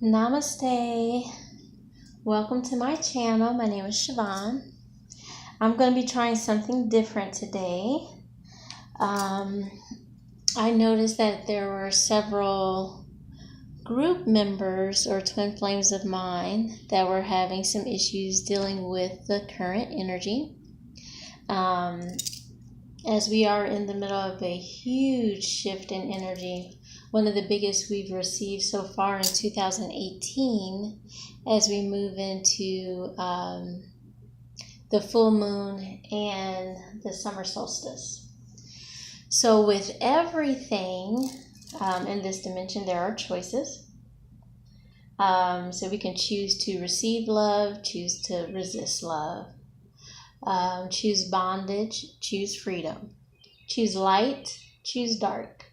Namaste. Welcome to my channel. My name is Siobhan. I'm going to be trying something different today. I noticed that there were several group members or twin flames of mine that were having some issues dealing with the current energy. As we are in the middle of a huge shift in energy, one of the biggest we've received so far in 2018, as we move into the full moon and the summer solstice. So with everything in this dimension, there are choices. So we can choose to receive love, choose to resist love. Choose bondage, choose freedom. Choose light, choose dark.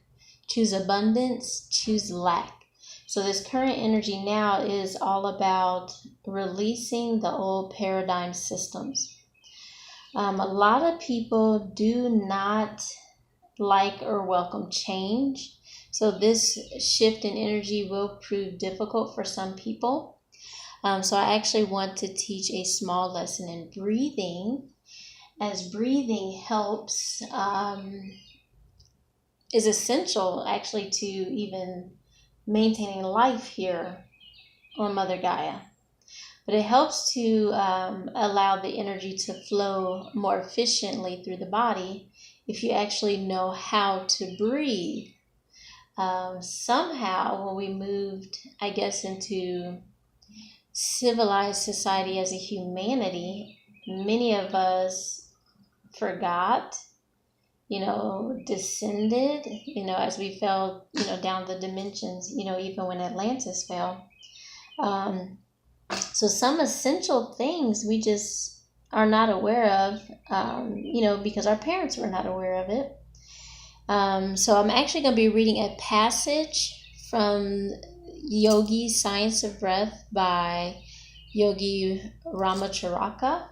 Choose abundance, choose lack. So this current energy now is all about releasing the old paradigm systems. A lot of people do not like or welcome change. So this shift in energy will prove difficult for some people. So I actually want to teach a small lesson in breathing, as breathing helps, is essential actually to even maintaining life here on Mother Gaia. But it helps to allow the energy to flow more efficiently through the body if you actually know how to breathe. Somehow when we moved, I guess, into civilized society as a humanity, many of us forgot, descended, as we fell, down the dimensions, even when Atlantis fell. So some essential things we just are not aware of, because our parents were not aware of it. So I'm actually going to be reading a passage from Yogi Science of Breath by Yogi Ramacharaka,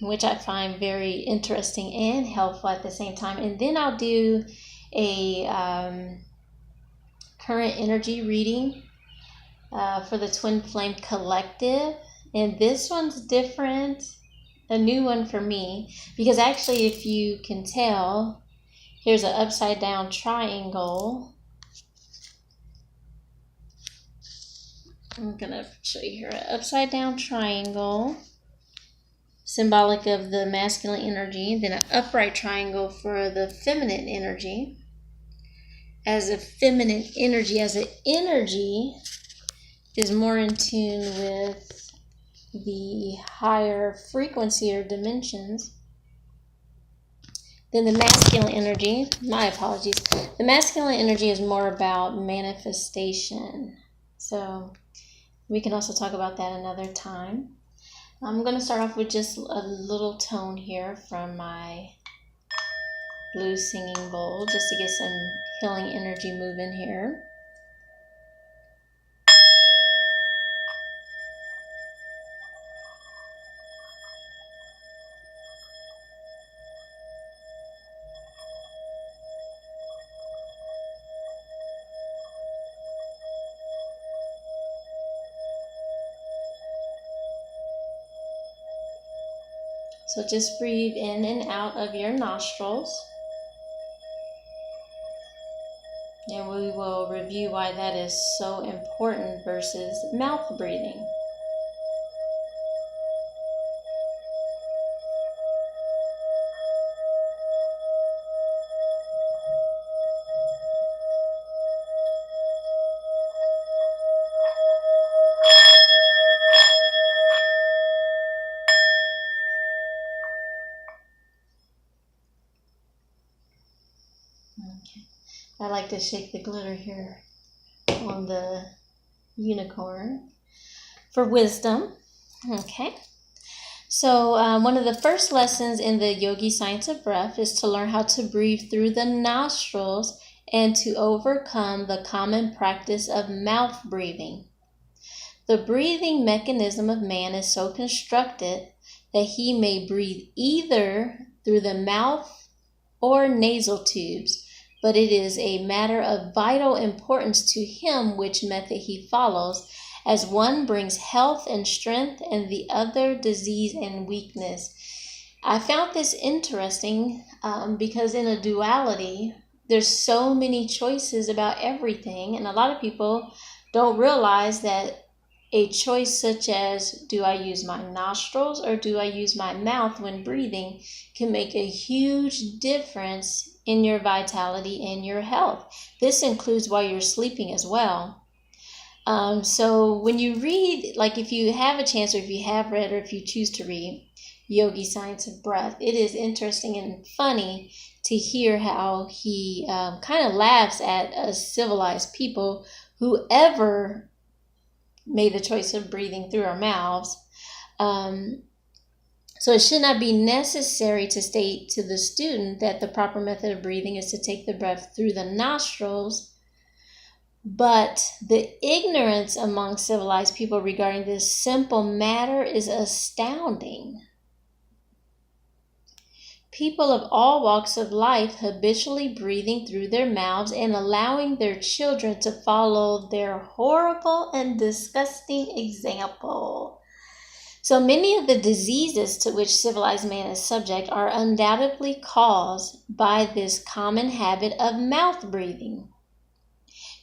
which I find very interesting and helpful at the same time. And then I'll do a current energy reading for the Twin Flame Collective. And this one's different, a new one for me, because actually, if you can tell, here's an upside down triangle. I'm going to show you here an upside down triangle, symbolic of the masculine energy, then an upright triangle for the feminine energy. As an energy is more in tune with the higher frequency or dimensions, then the masculine energy, my apologies, the masculine energy is more about manifestation. So we can also talk about that another time. I'm going to start off with just a little tone here from my blue singing bowl, just to get some healing energy moving here. So just breathe in and out of your nostrils. And we will review why that is so important versus mouth breathing. Okay. I like to shake the glitter here on the unicorn for wisdom. Okay. So one of the first lessons in the Yogi Science of Breath is to learn how to breathe through the nostrils and to overcome the common practice of mouth breathing. The breathing mechanism of man is so constructed that he may breathe either through the mouth or nasal tubes, but it is a matter of vital importance to him which method he follows, as one brings health and strength and the other disease and weakness. I found this interesting because in a duality, there's so many choices about everything, and a lot of people don't realize that a choice such as, do I use my nostrils or do I use my mouth when breathing, can make a huge difference in your vitality and your health. This includes while you're sleeping as well. So when you read, like if you have a chance, or if you have read, or if you choose to read Yogi Science of Breath, it is interesting and funny to hear how he kind of laughs at us civilized people who ever made the choice of breathing through our mouths. So it should not be necessary to state to the student that the proper method of breathing is to take the breath through the nostrils. But the ignorance among civilized people regarding this simple matter is astounding. People of all walks of life habitually breathing through their mouths and allowing their children to follow their horrible and disgusting example. So many of the diseases to which civilized man is subject are undoubtedly caused by this common habit of mouth breathing.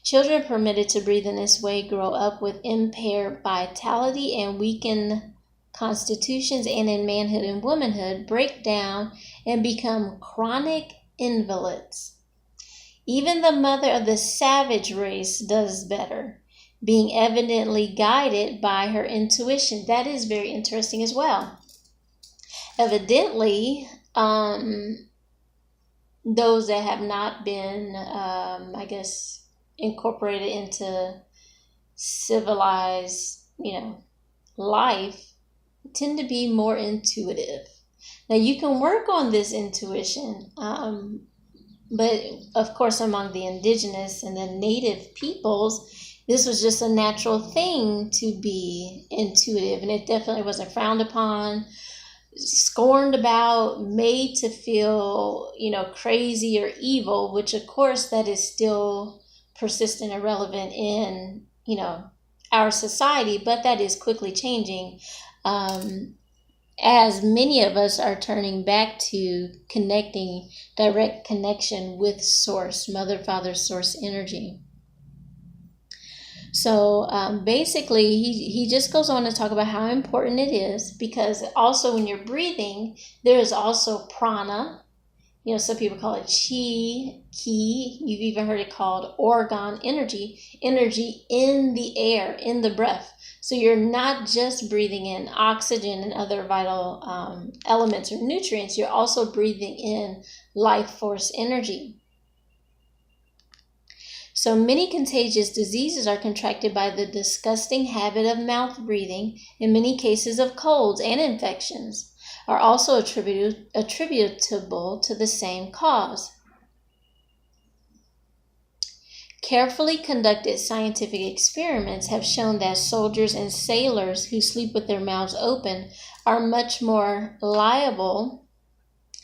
Children permitted to breathe in this way grow up with impaired vitality and weakened constitutions, and in manhood and womanhood break down and become chronic invalids. Even the mother of the savage race does better, being evidently guided by her intuition. That is very interesting as well. Evidently, those that have not been, incorporated into civilized, life, tend to be more intuitive. Now, you can work on this intuition, but of course, among the indigenous and the native peoples, this was just a natural thing to be intuitive, and it definitely wasn't frowned upon, scorned about, made to feel, crazy or evil, which of course that is still persistent and relevant in, our society, but that is quickly changing. As many of us are turning back to connecting, direct connection with source, mother, father, source energy. So basically, he just goes on to talk about how important it is, because also when you're breathing, there is also prana. Some people call it chi, ki. You've even heard it called organ energy in the air, in the breath. So you're not just breathing in oxygen and other vital elements or nutrients, you're also breathing in life force energy. So many contagious diseases are contracted by the disgusting habit of mouth breathing. In many cases of colds and infections are also attributable to the same cause. Carefully conducted scientific experiments have shown that soldiers and sailors who sleep with their mouths open are much more liable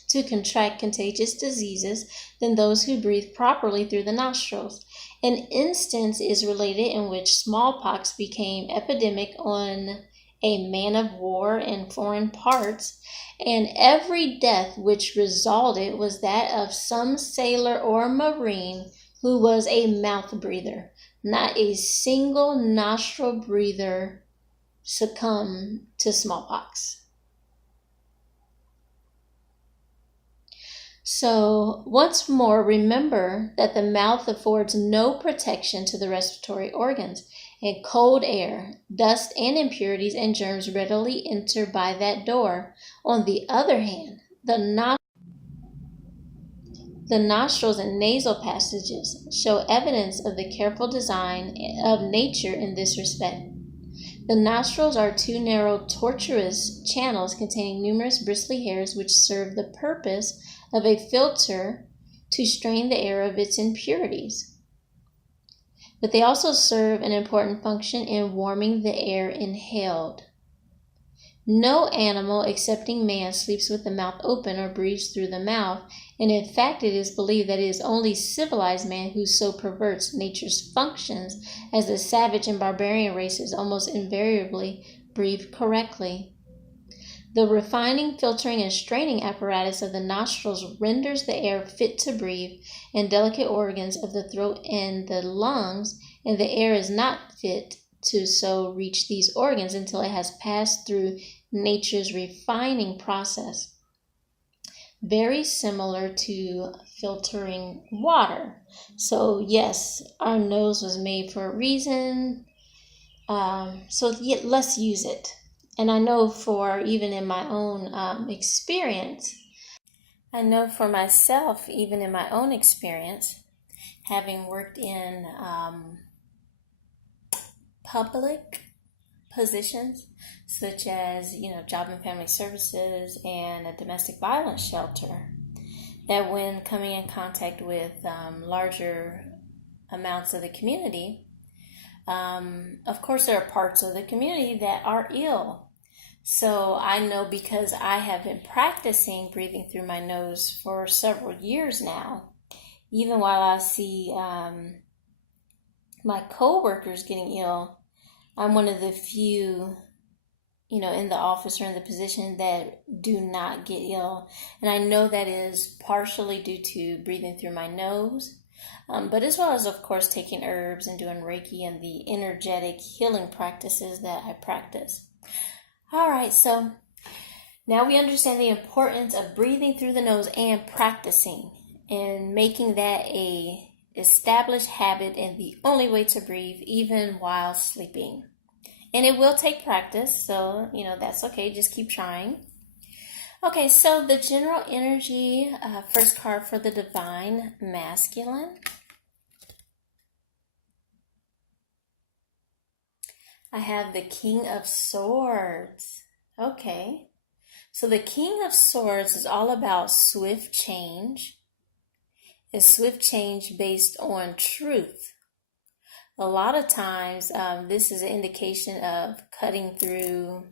to contract contagious diseases than those who breathe properly through the nostrils. An instance is related in which smallpox became epidemic on a man of war in foreign parts, and every death which resulted was that of some sailor or marine who was a mouth breather. Not a single nostril breather succumbed to smallpox. So once more, remember that the mouth affords no protection to the respiratory organs, and cold air, dust, and impurities and germs readily enter by that door. On the other hand, the nostrils and nasal passages show evidence of the careful design of nature in this respect. The nostrils are two narrow, tortuous channels containing numerous bristly hairs which serve the purpose of a filter to strain the air of its impurities. But they also serve an important function in warming the air inhaled. No animal excepting man sleeps with the mouth open or breathes through the mouth, and in fact it is believed that it is only civilized man who so perverts nature's functions, as the savage and barbarian races almost invariably breathe correctly. The refining, filtering, and straining apparatus of the nostrils renders the air fit to breathe, and delicate organs of the throat and the lungs, and the air is not fit to so reach these organs until it has passed through nature's refining process. Very similar to filtering water. So yes, our nose was made for a reason. So let's use it. And I know for even in my own experience, I know for myself, even in my own experience, having worked in public positions such as job and family services and a domestic violence shelter, that when coming in contact with larger amounts of the community, of course there are parts of the community that are ill. So I know, because I have been practicing breathing through my nose for several years now, even while I see my coworkers getting ill, I'm one of the few, in the office or in the position that do not get ill. And I know that is partially due to breathing through my nose, but as well as, of course, taking herbs and doing Reiki and the energetic healing practices that I practice. All right, so now we understand the importance of breathing through the nose and practicing and making that a established habit and the only way to breathe even while sleeping. And it will take practice, so that's okay. Just keep trying. Okay, so the general energy, first card for the Divine Masculine. I have the King of Swords. Okay. So the King of Swords is all about swift change. It's swift change based on truth. A lot of times, this is an indication of cutting through,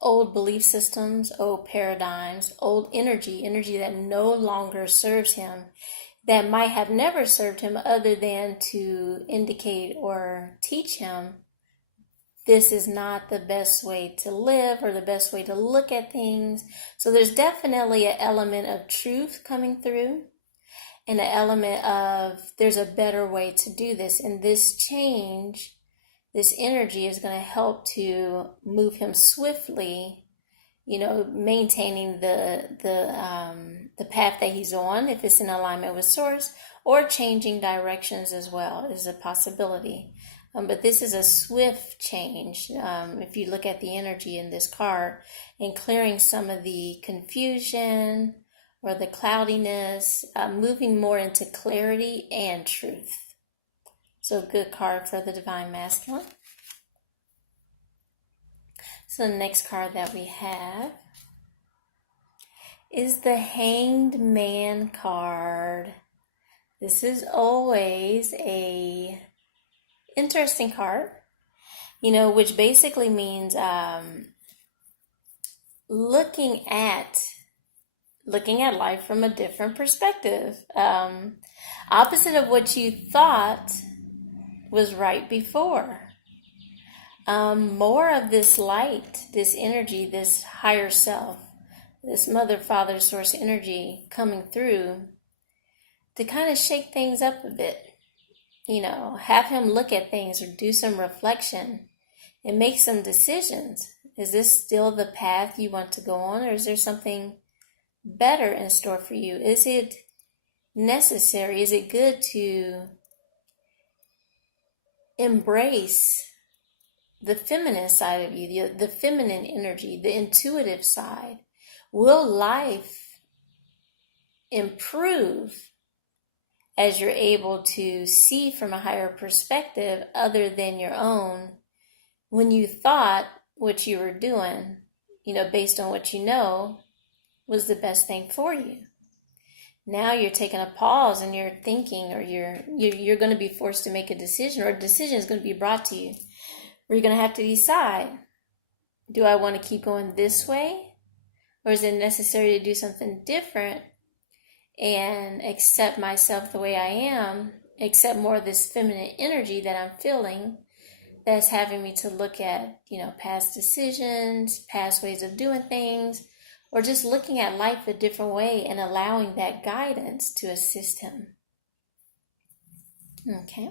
old belief systems, old paradigms, old energy that no longer serves him, that might have never served him other than to indicate or teach him this is not the best way to live or the best way to look at things. So there's definitely an element of truth coming through and an element of there's a better way to do this. And this change, this energy is going to help to move him swiftly, maintaining the path that he's on, if it's in alignment with source, or changing directions as well is a possibility. But this is a swift change. If you look at the energy in this card, and clearing some of the confusion or the cloudiness, moving more into clarity and truth. So good card for the Divine Masculine. So the next card that we have is the Hanged Man card. This is always a interesting card, which basically means looking at life from a different perspective, opposite of what you thought was right before. More of this light, this energy, this higher self, this mother, father, source energy coming through to kind of shake things up a bit. Have him look at things or do some reflection and make some decisions. Is this still the path you want to go on, or is there something better in store for you? Is it necessary? Is it good to embrace the feminine side of you, the feminine energy, the intuitive side? Will life improve as you're able to see from a higher perspective other than your own, when you thought what you were doing, based on what was the best thing for you? Now you're taking a pause and you're thinking, or you're going to be forced to make a decision, or a decision is going to be brought to you. where you're going to have to decide, do I want to keep going this way? Or is it necessary to do something different and accept myself the way I am, accept more of this feminine energy that I'm feeling that's having me to look at, past decisions, past ways of doing things, or just looking at life a different way and allowing that guidance to assist him. Okay.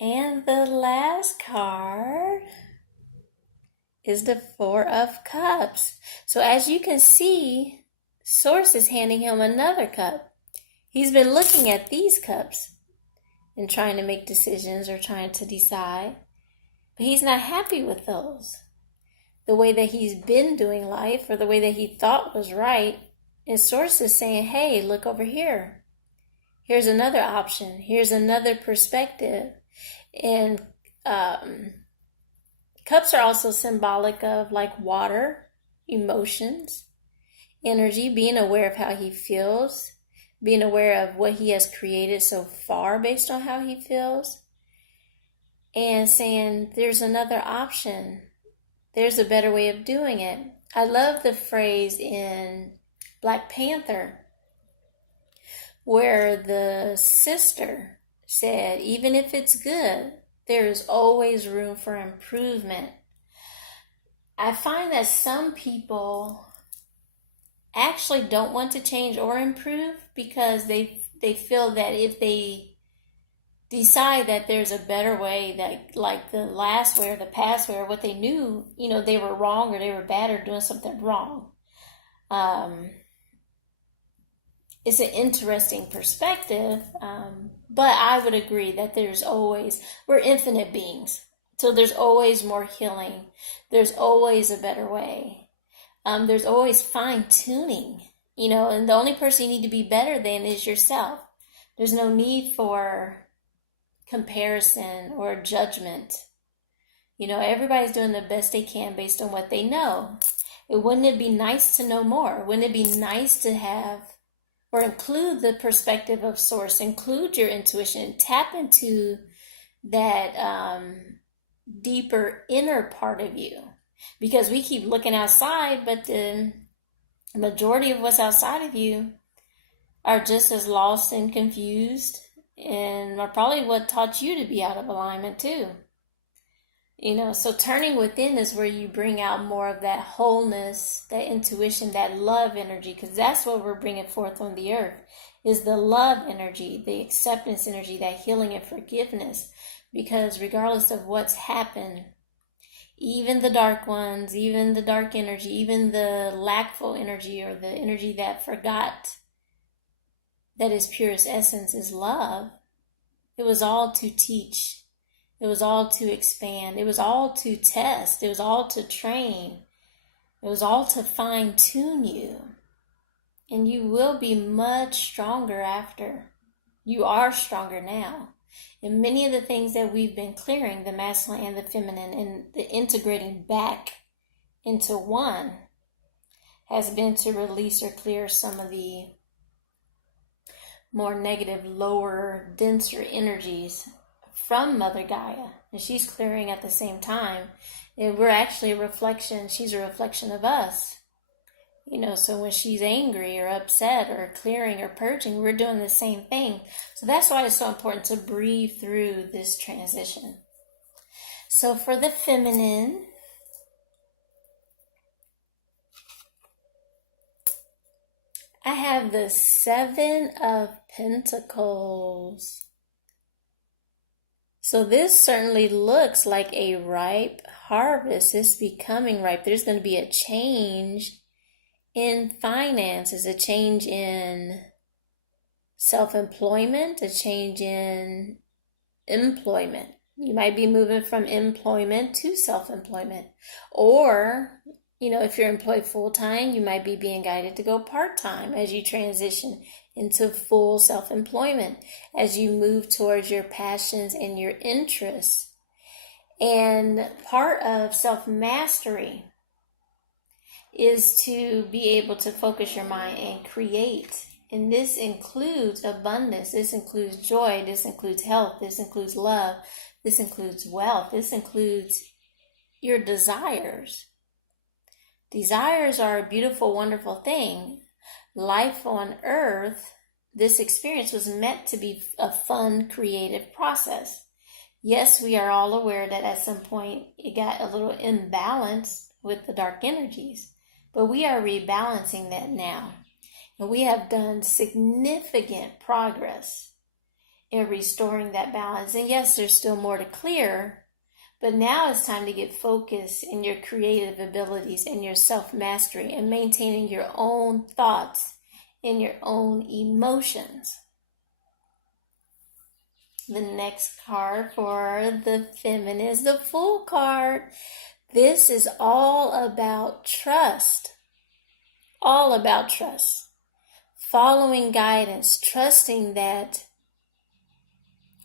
And the last card is the Four of Cups. So as you can see, Source is handing him another cup. He's been looking at these cups and trying to make decisions or trying to decide. But he's not happy with those. The way that he's been doing life or the way that he thought was right. And Source is saying, hey, look over here. Here's another option. Here's another perspective. And cups are also symbolic of like water, emotions, energy, being aware of how he feels, being aware of what he has created so far based on how he feels, and saying there's another option. There's a better way of doing it. I love the phrase in Black Panther where the sister said, even if it's good, there is always room for improvement. I find that some people actually don't want to change or improve because they feel that if they decide that there's a better way, that like the last way or the past way or what they knew, they were wrong or they were bad or doing something wrong. It's an interesting perspective, but I would agree that we're infinite beings. So there's always more healing. There's always a better way. There's always fine-tuning, and the only person you need to be better than is yourself. There's no need for comparison or judgment. Everybody's doing the best they can based on what they know. Wouldn't it be nice to know more? Wouldn't it be nice to have or include the perspective of Source, include your intuition, tap into that deeper inner part of you? Because we keep looking outside, but the majority of what's outside of you are just as lost and confused and are probably what taught you to be out of alignment too. So turning within is where you bring out more of that wholeness, that intuition, that love energy, because that's what we're bringing forth on the earth, is the love energy, the acceptance energy, that healing and forgiveness. Because regardless of what's happened, even the dark ones, even the dark energy, even the lackful energy or the energy that forgot that its purest essence is love, it was all to teach. It was all to expand. It was all to test. It was all to train. It was all to fine-tune you. And you will be much stronger after. You are stronger now. And many of the things that we've been clearing, the masculine and the feminine, and the integrating back into one, has been to release or clear some of the more negative, lower, denser energies from Mother Gaia. And she's clearing at the same time. And we're actually a reflection. She's a reflection of us. So when she's angry or upset or clearing or purging, we're doing the same thing. So that's why it's so important to breathe through this transition. So for the feminine, I have the Seven of Pentacles. So this certainly looks like a ripe harvest. It's becoming ripe. There's going to be a change in finances, a change in self-employment, a change in employment. You might be moving from employment to self-employment. Or, if you're employed full-time, you might be being guided to go part-time as you transition into full self-employment, as you move towards your passions and your interests. And part of self-mastery is to be able to focus your mind and create. And this includes abundance. This includes joy. This includes health. This includes love. This includes wealth. This includes your desires. Desires are a beautiful, wonderful thing. Life on earth, this experience was meant to be a fun, creative process. Yes, we are all aware that at some point it got a little imbalanced with the dark energies, but we are rebalancing that now. And we have done significant progress in restoring that balance. And yes, there's still more to clear, but now it's time to get focused in your creative abilities and your self-mastery and maintaining your own thoughts and your own emotions. The next card for the feminine is the Fool card. This is all about trust. All about trust. Following guidance, trusting that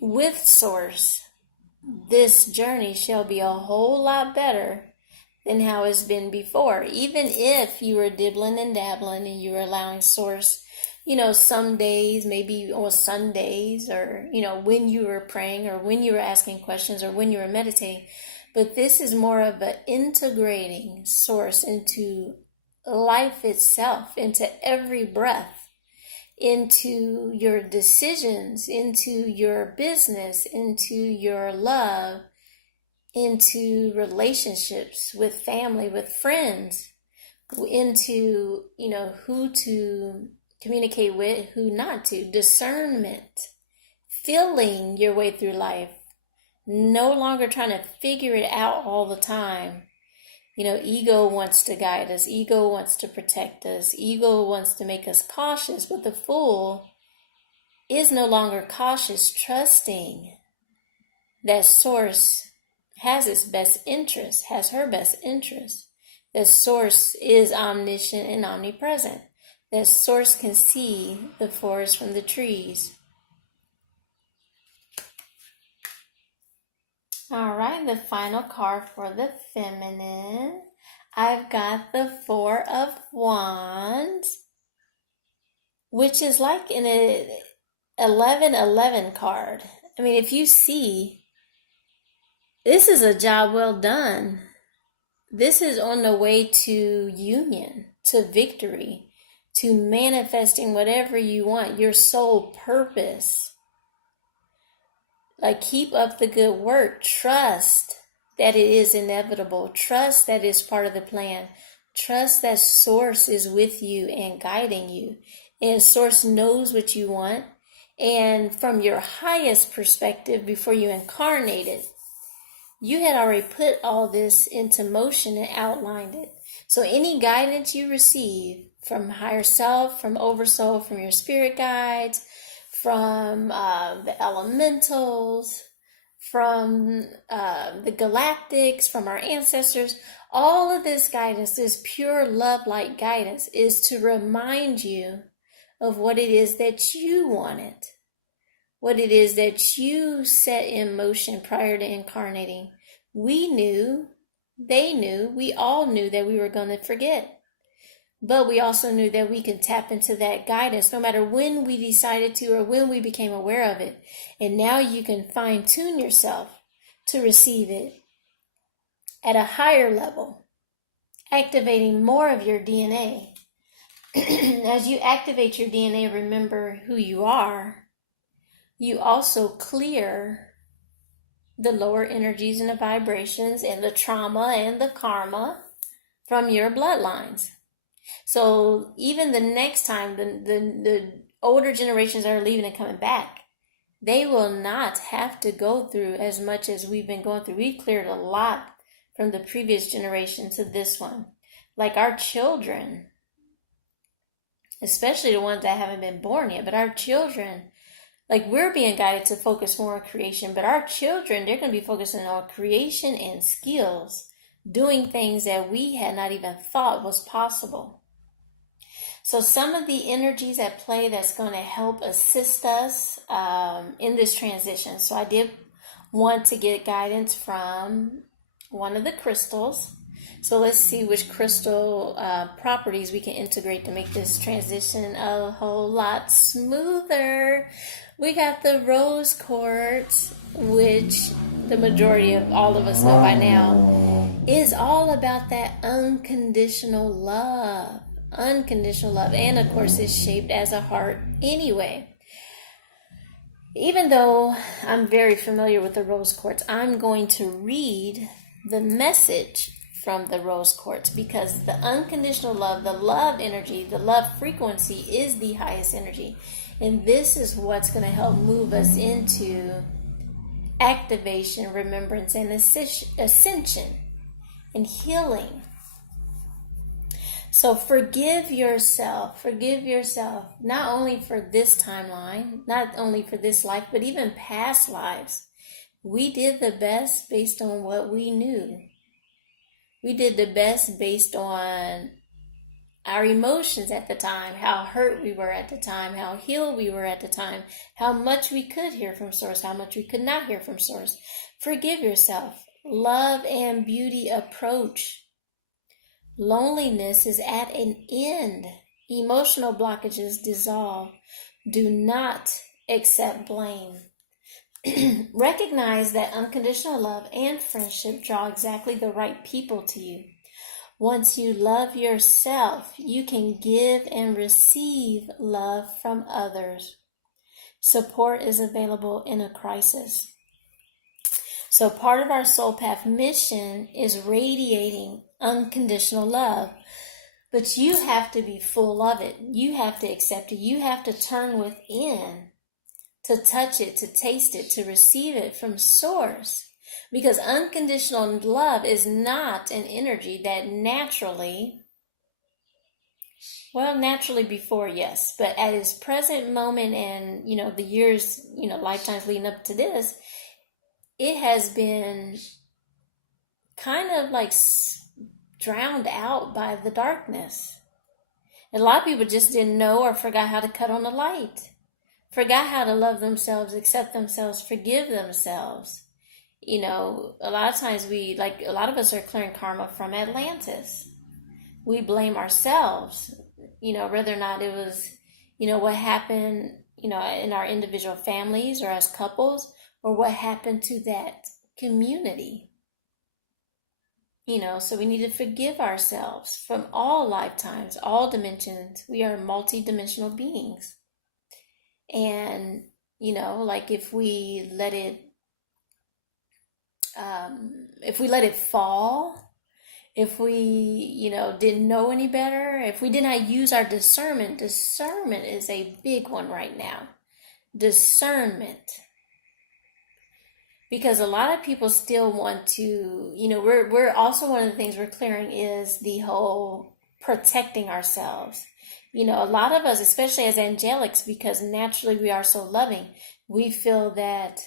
with Source, this journey shall be a whole lot better than how it's been before. Even if you were dibbling and dabbling and you were allowing Source, some days, maybe on Sundays, or, when you were praying or when you were asking questions or when you were meditating. But this is more of an integrating Source into life itself, into every breath, into your decisions, into your business, into your love, into relationships with family, with friends, into, who to communicate with, who not to, discernment, feeling your way through life, no longer trying to figure it out all the time. Ego wants to guide us, ego wants to protect us, ego wants to make us cautious, but the Fool is no longer cautious, trusting that Source has its best interest, has her best interest, that Source is omniscient and omnipresent, that Source can see the forest from the trees. All right, the final card for the feminine. I've got the Four of Wands, which is like an 11-11 card. I mean, if you see, this is a job well done. This is on the way to union, to victory, to manifesting whatever you want, your soul purpose. Like, keep up the good work. Trust that it is inevitable. Trust that it's part of the plan. Trust that Source is with you and guiding you. And Source knows what you want. And from your highest perspective, before you incarnated, you had already put all this into motion and outlined it. So any guidance you receive from higher self, from oversoul, from your spirit guides, from the elementals, from the galactics, from our ancestors, all of this guidance, this pure love-like guidance, is to remind you of what it is that you wanted, what it is that you set in motion prior to incarnating. We knew, they knew, we all knew that we were going to forget. But we also knew that we could tap into that guidance no matter when we decided to or when we became aware of it. And now you can fine-tune yourself to receive it at a higher level, activating more of your DNA. As you activate your DNA, remember who you are. You also clear the lower energies and the vibrations and the trauma and the karma from your bloodlines. So even the next time, the older generations that are leaving and coming back, they will not have to go through as much as we've been going through. We've cleared a lot from the previous generation to this one. Like our children, especially the ones that haven't been born yet, but our children, like we're being guided to focus more on creation, but our children, they're going to be focusing on creation and skills, doing things that we had not even thought was possible. So some of the energies at play that's going to help assist us in this transition. So I did want to get guidance from one of the crystals. So let's see which crystal properties we can integrate to make this transition a whole lot smoother. We got the rose quartz, which the majority of all of us know by now, is all about that unconditional love. Unconditional love. And of course, it's shaped as a heart anyway. Even though I'm very familiar with the rose quartz, I'm going to read the message from the rose quartz, because the unconditional love, the love energy, the love frequency is the highest energy. And this is what's going to help move us into activation, remembrance, and ascension and healing. So forgive yourself, not only for this timeline, not only for this life, but even past lives. We did the best based on what we knew. We did the best based on our emotions at the time, how hurt we were at the time, how healed we were at the time, how much we could hear from Source, how much we could not hear from Source. Forgive yourself. Love and beauty approach. Loneliness is at an end. Emotional blockages dissolve. Do not accept blame. Recognize that unconditional love and friendship draw exactly the right people to you. Once you love yourself, you can give and receive love from others. Support is available in a crisis. So part of our Soul Path mission is radiating unconditional love. But you have to be full of it. You have to accept it. You have to turn within to touch it, to taste it, to receive it from Source. Because unconditional love is not an energy that naturally before, yes, but at its present moment and, the years, lifetimes leading up to this, it has been kind of like drowned out by the darkness. A lot of people just didn't know or forgot how to cut on the light. Forgot how to love themselves, accept themselves, forgive themselves. A lot of times a lot of us are clearing karma from Atlantis. We blame ourselves, whether or not it was, what happened, in our individual families or as couples, or what happened to that community. So we need to forgive ourselves from all lifetimes, all dimensions. We are multi-dimensional beings. And, if we let it fall, if we, didn't know any better, if we did not use our discernment is a big one right now. Discernment. Because a lot of people still want to, we're also, one of the things we're clearing is the whole protecting ourselves. A lot of us, especially as angelics, because naturally we are so loving, we feel that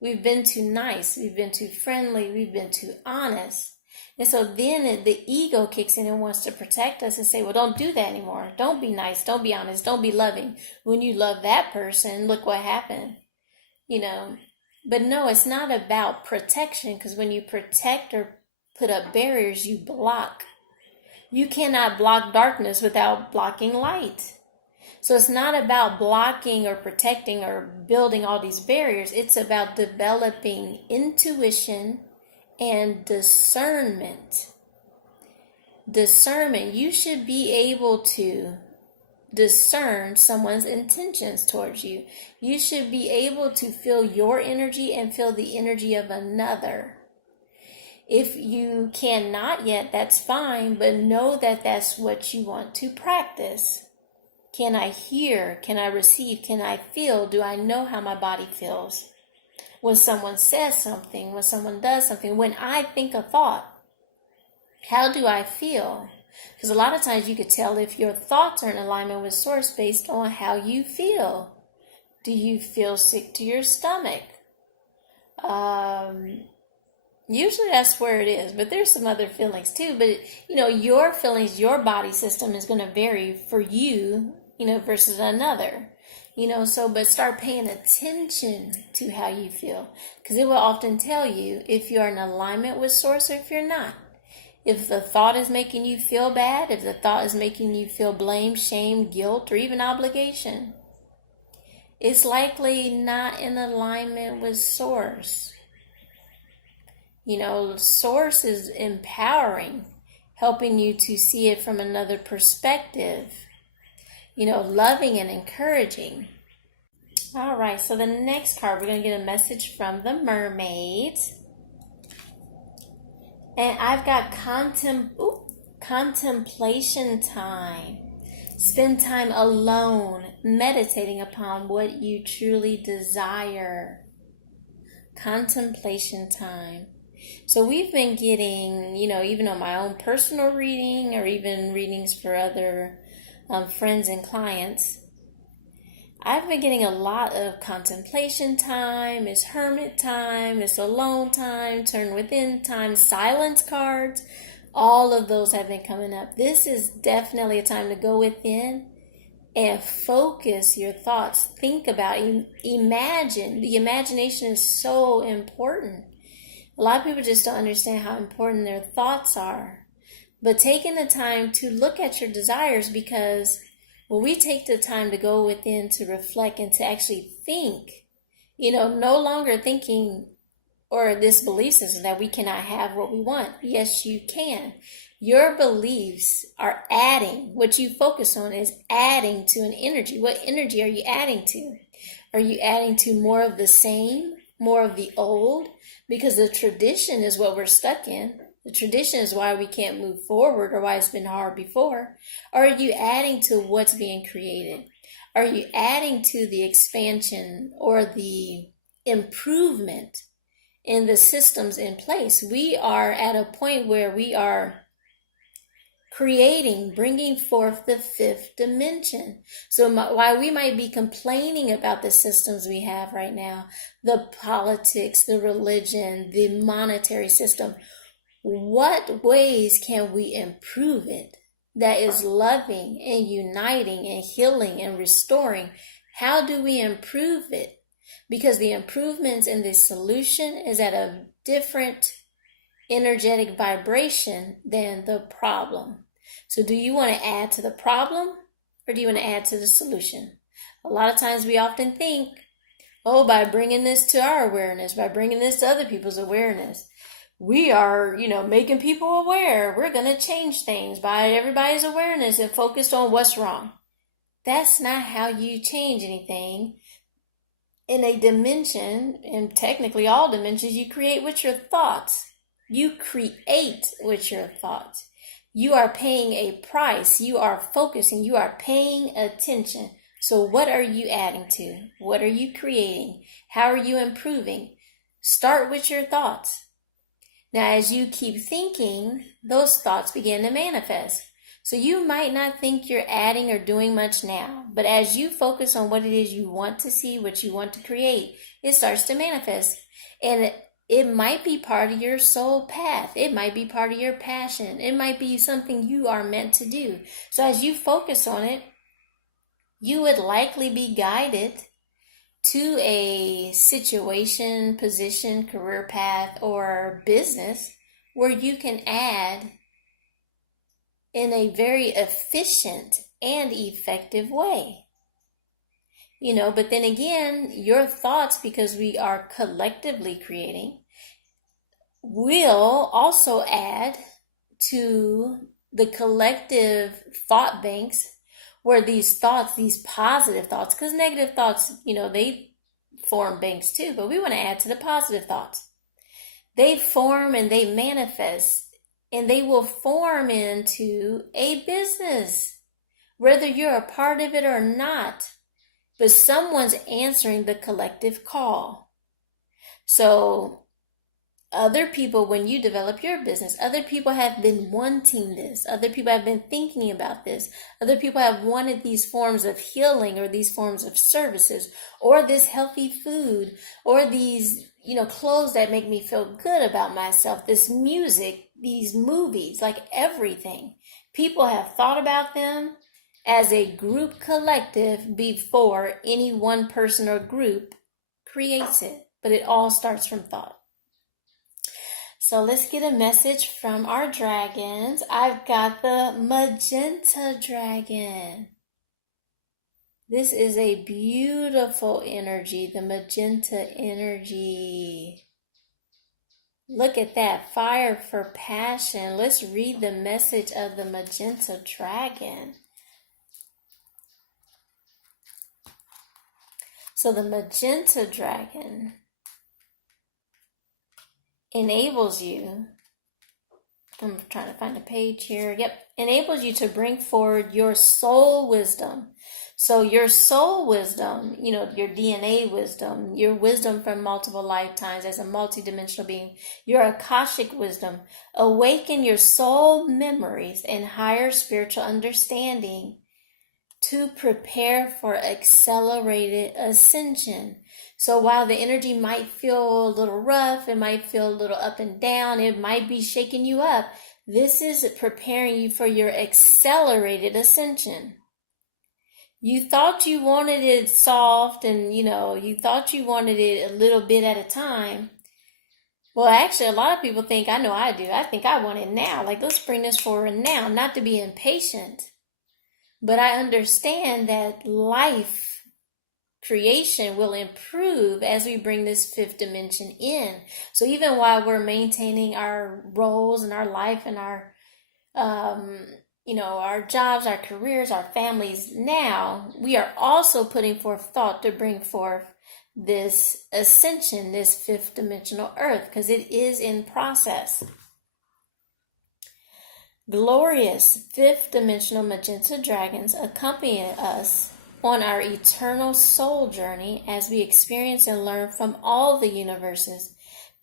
we've been too nice, we've been too friendly, we've been too honest. And so then the ego kicks in and wants to protect us and say, well, don't do that anymore. Don't be nice, don't be honest, don't be loving. When you love that person, look what happened. But no, it's not about protection, because when you protect or put up barriers, you block. You cannot block darkness without blocking light. So it's not about blocking or protecting or building all these barriers. It's about developing intuition and discernment. Discernment. You should be able to discern someone's intentions towards you. You should be able to feel your energy and feel the energy of another. If you cannot yet, that's fine, but know that that's what you want to practice. Can I hear? Can I receive? Can I feel? Do I know how my body feels? When someone says something, when someone does something, when I think a thought, how do I feel? Because a lot of times you could tell if your thoughts are in alignment with Source based on how you feel. Do you feel sick to your stomach? Usually that's where it is, but there's some other feelings too. But, your feelings, your body system is going to vary for you, versus another. But start paying attention to how you feel, because it will often tell you if you're in alignment with Source or if you're not. If the thought is making you feel bad, if the thought is making you feel blame, shame, guilt, or even obligation, it's likely not in alignment with Source. Source is empowering, helping you to see it from another perspective, loving and encouraging. All right, so the next card, we're going to get a message from the mermaids. And I've got contemplation time. Spend time alone, meditating upon what you truly desire. Contemplation time. So we've been getting, even on my own personal reading or even readings for other friends and clients, I've been getting a lot of contemplation time, it's hermit time, it's alone time, turn within time, silence cards. All of those have been coming up. This is definitely a time to go within and focus your thoughts. Think about, imagine. The imagination is so important. A lot of people just don't understand how important their thoughts are. But taking the time to look at your desires, because when we take the time to go within to reflect and to actually think, no longer thinking or this belief system that we cannot have what we want. Yes, you can. Your beliefs are adding. What you focus on is adding to an energy. What energy are you adding to? Are you adding to more of the same, more of the old? Because the tradition is what we're stuck in. The tradition is why we can't move forward or why it's been hard before. Or are you adding to what's being created? Are you adding to the expansion or the improvement in the systems in place? We are at a point where we are creating, bringing forth the fifth dimension. So while we might be complaining about the systems we have right now, the politics, the religion, the monetary system, what ways can we improve it that is loving and uniting and healing and restoring? How do we improve it? Because the improvements in the solution is at a different energetic vibration than the problem. So do you want to add to the problem or do you want to add to the solution? A lot of times we often think, by bringing this to our awareness, by bringing this to other people's awareness, we are, making people aware. We're going to change things by everybody's awareness and focused on what's wrong. That's not how you change anything. In a dimension, and technically all dimensions, you create with your thoughts. You create with your thoughts. You are paying a price. You are focusing. You are paying attention. So what are you adding to? What are you creating? How are you improving? Start with your thoughts. Now, as you keep thinking, those thoughts begin to manifest. So you might not think you're adding or doing much now, but as you focus on what it is you want to see, what you want to create, it starts to manifest. And it might be part of your soul path. It might be part of your passion. It might be something you are meant to do. So as you focus on it, you would likely be guided to a situation, position, career path, or business where you can add in a very efficient and effective way. But then again, your thoughts, because we are collectively creating, will also add to the collective thought banks where these thoughts, these positive thoughts, because negative thoughts, they form banks too, but we want to add to the positive thoughts. They form and they manifest, and they will form into a business, whether you're a part of it or not, but someone's answering the collective call. So other people, when you develop your business, other people have been wanting this. Other people have been thinking about this. Other people have wanted these forms of healing or these forms of services or this healthy food or these, clothes that make me feel good about myself, this music, these movies, like everything. People have thought about them as a group collective before any one person or group creates it. But it all starts from thought. So let's get a message from our dragons. I've got the magenta dragon. This is a beautiful energy, the magenta energy. Look at that. Fire for passion. Let's read the message of the magenta dragon. So the magenta dragon enables you, I'm trying to find a page here. Yep. Enables you to bring forward your soul wisdom. So your soul wisdom, your DNA wisdom, your wisdom from multiple lifetimes as a multidimensional being, your Akashic wisdom, awaken your soul memories and higher spiritual understanding to prepare for accelerated ascension. So while the energy might feel a little rough, it might feel a little up and down, it might be shaking you up, this is preparing you for your accelerated ascension. You thought you wanted it soft and, you thought you wanted it a little bit at a time. Well, actually, a lot of people think, I know I do, I think I want it now. Like, let's bring this forward now, not to be impatient. But I understand that life creation will improve as we bring this fifth dimension in. So even while we're maintaining our roles and our life and our our jobs, our careers, our families now, we are also putting forth thought to bring forth this ascension, this fifth dimensional earth, because it is in process. Glorious fifth dimensional magenta dragons accompany us on our eternal soul journey as we experience and learn from all the universes,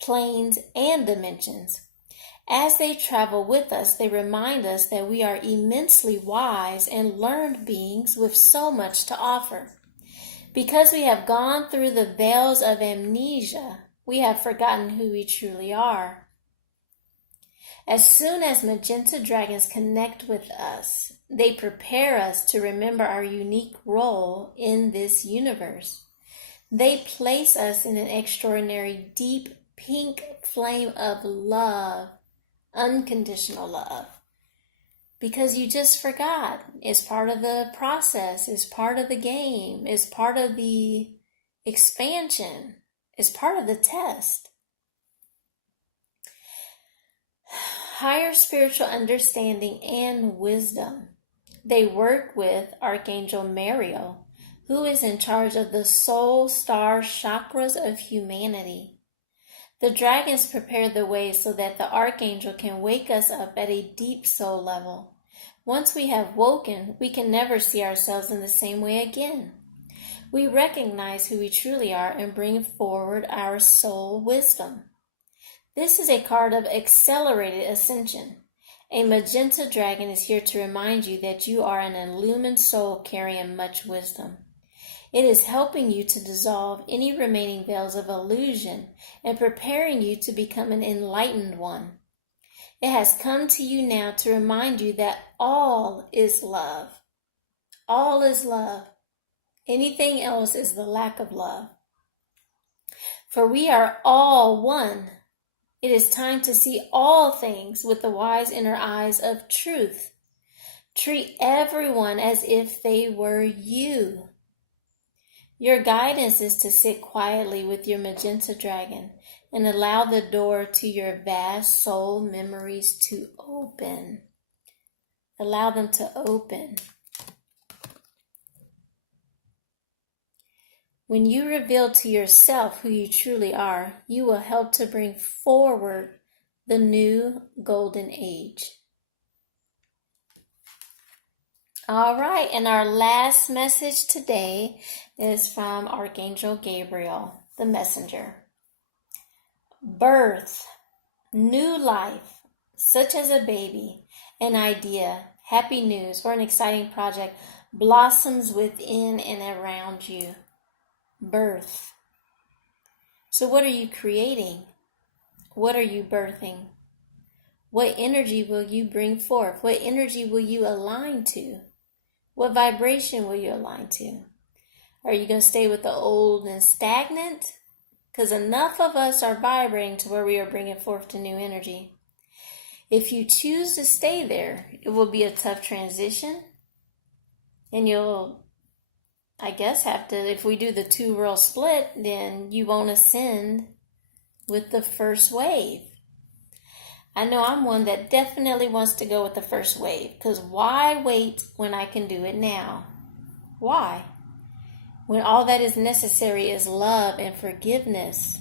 planes, and dimensions. As they travel with us, they remind us that we are immensely wise and learned beings with so much to offer. Because we have gone through the veils of amnesia, we have forgotten who we truly are. As soon as magenta dragons connect with us, they prepare us to remember our unique role in this universe. They place us in an extraordinary deep pink flame of love, unconditional love, because you just forgot. It's part of the process, it's part of the game, it's part of the expansion, it's part of the test. Higher spiritual understanding and wisdom. They work with Archangel Mariel, who is in charge of the soul star chakras of humanity. The dragons prepare the way so that the archangel can wake us up at a deep soul level. Once we have woken, we can never see ourselves in the same way again. We recognize who we truly are and bring forward our soul wisdom. This is a card of accelerated ascension. A magenta dragon is here to remind you that you are an illumined soul carrying much wisdom. It is helping you to dissolve any remaining veils of illusion and preparing you to become an enlightened one. It has come to you now to remind you that all is love. All is love. Anything else is the lack of love. For we are all one. It is time to see all things with the wise inner eyes of truth. Treat everyone as if they were you. Your guidance is to sit quietly with your magenta dragon and allow the door to your vast soul memories to open. Allow them to open. When you reveal to yourself who you truly are, you will help to bring forward the new golden age. All right, and our last message today is from Archangel Gabriel, the messenger. Birth, new life, such as a baby, an idea, happy news, or an exciting project blossoms within and around you. Birth. So what are you creating? What are you birthing? What energy will you bring forth? What energy will you align to? What vibration will you align to? Are you going to stay with the old and stagnant? Because enough of us are vibrating to where we are bringing forth to new energy. If you choose to stay there, it will be a tough transition. And you'll, I guess, have to, if we do the 2 world split, then you won't ascend with the first wave. I know I'm one that definitely wants to go with the first wave, because why wait when I can do it now? Why? When all that is necessary is love and forgiveness.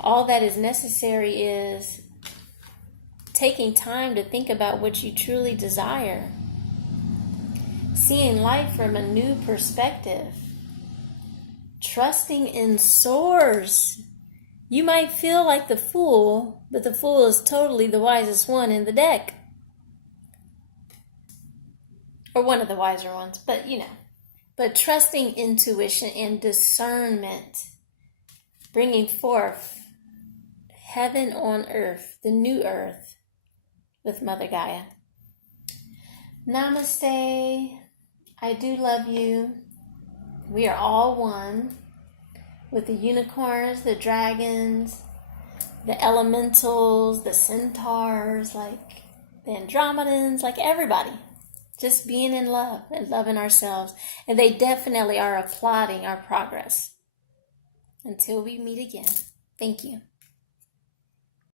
All that is necessary is taking time to think about what you truly desire. Seeing life from a new perspective. Trusting in Source. You might feel like the fool, but the fool is totally the wisest one in the deck. Or one of the wiser ones, but you know. But trusting intuition and discernment, bringing forth heaven on earth, the new earth, with Mother Gaia. Namaste. I do love you. We are all one with the unicorns, the dragons, the elementals, the centaurs, like the Andromedans, like everybody. Just being in love and loving ourselves. And they definitely are applauding our progress. Until we meet again. Thank you.